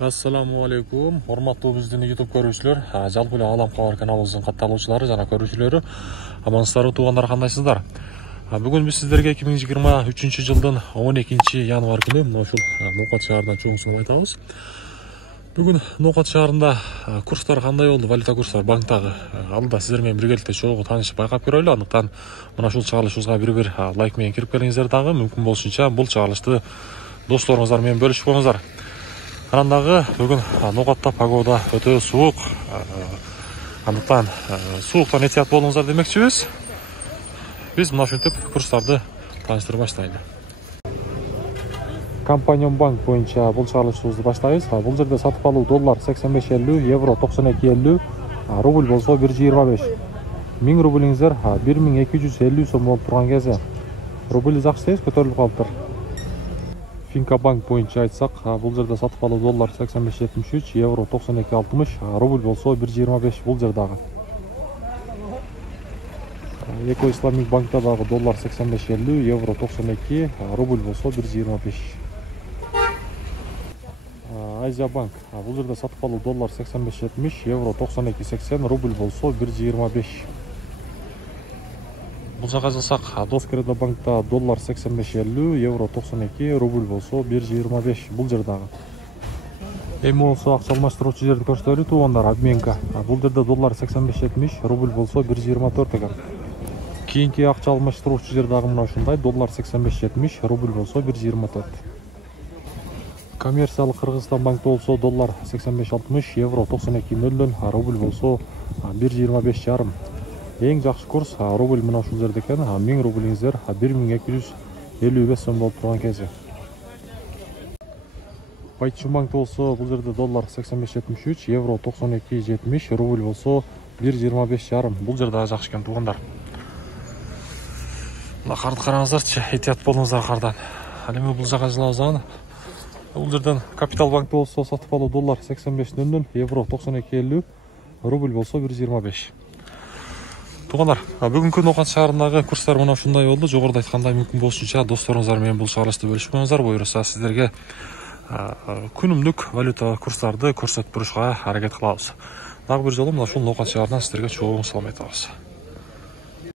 Assalamu alaikum. Hormatуу биздин YouTube көрүүчүлөр, жалпы эле Алам Кабар каналыбыздын катталуучулары жана көрүүчүлөрү, амансыздарбы туугандар, кандайсыздар? Бүгүн биз сиздерге 2023 жылдын 12 январь күнү мына ушул Ноокат шаарынан чоң сунуп айтабыз. Бүгүн Ноокат шаарында курстар кандай болду, валюта курстары банктагы алда сиздер менен биргеликте чогуу таанышып байкап көрөлү. Андыктан мына ушул чыгарылышыбызга бир лайк менен кирип келиңиздер дагы, мүмкүн болушунча бул чыгарылышты досторуңуздар менен бөлүшүп коюңуздар. Анан дагы бүгүн Ноокатта погода өтө суук. Андыктан сууктан этият болуңуздар демекчибиз. Биз мына ушинтип курстарды тааныштырып баштайлы. Компания банк боюнча бул чыгарылышыбызды баштайбыз. Бул жерде сатып алуу доллар 85.50, евро 92.50, рубль болсо 1.25. 1000 рублиңиздер 1250 сом болуп турган кезде. Рубль жакшы көтөрүлүп калыптыр. Финка банк боюнча айтсак, бул жерде сатып алуу доллар 85.73, евро 92.60, рубль болсо 1.25 бул жердагы. Эко Исламик банкта дагы доллар 85.50, евро 92, рубль болсо 1.25. Азия банк, бул жерде сатып алуу доллар 85.70, евро 92.80, рубль болсо 1.25. Бул жака жазсак, Доскреда банкта доллар 85.50, евро 92, рубль болсо 1.25 бул жердагы. Эми болсо акча алмаштыруучу жерди көрсөтөлү туугандар, обменка. Бул жерде доллар 85.70, рубль болсо 1.24 экен. Кийинки акча алмаштыруучу жер дагы мына ушундай, доллар 85.70, рубль болсо 1.24. Коммерциялык Кыргызстан банкта болсо доллар 85.60, евро 92.00, рубль болсо 1.25,5. Эң жакшы курс рубль мына ушул жерде экен. 1000 рублиңиздер 1255 сом болуп турган кези. Байчун банкта болсо бул жерде доллар 85.73, евро 92.70, рубль болсо 1.25,5. Бул жерде жакшы экен туугандар. Мына карды караңыздарчы, этият болуңуздар кардан. Эми бул жака жылабызган. Бул жерден Капитал банкта болсо сатып алуу доллар 85.00, евро 92.50, рубль болсо 1.25. Туугандар, бүгүнкү Ноокат шаарындагы курстар мына ушундай болду. Жогоруда айткандай, мүмкүн болушунча досторуңуздар менен бул чыгарылышты бөлүшүп коюңуздар. Буюрса сиздерге күнүмдүк валюта курстарды көрсөтүп турушка аракет кылабыз. Дагы бир жолу мына ушул Ноокат шаарынан сиздерге чоң салам айтабыз.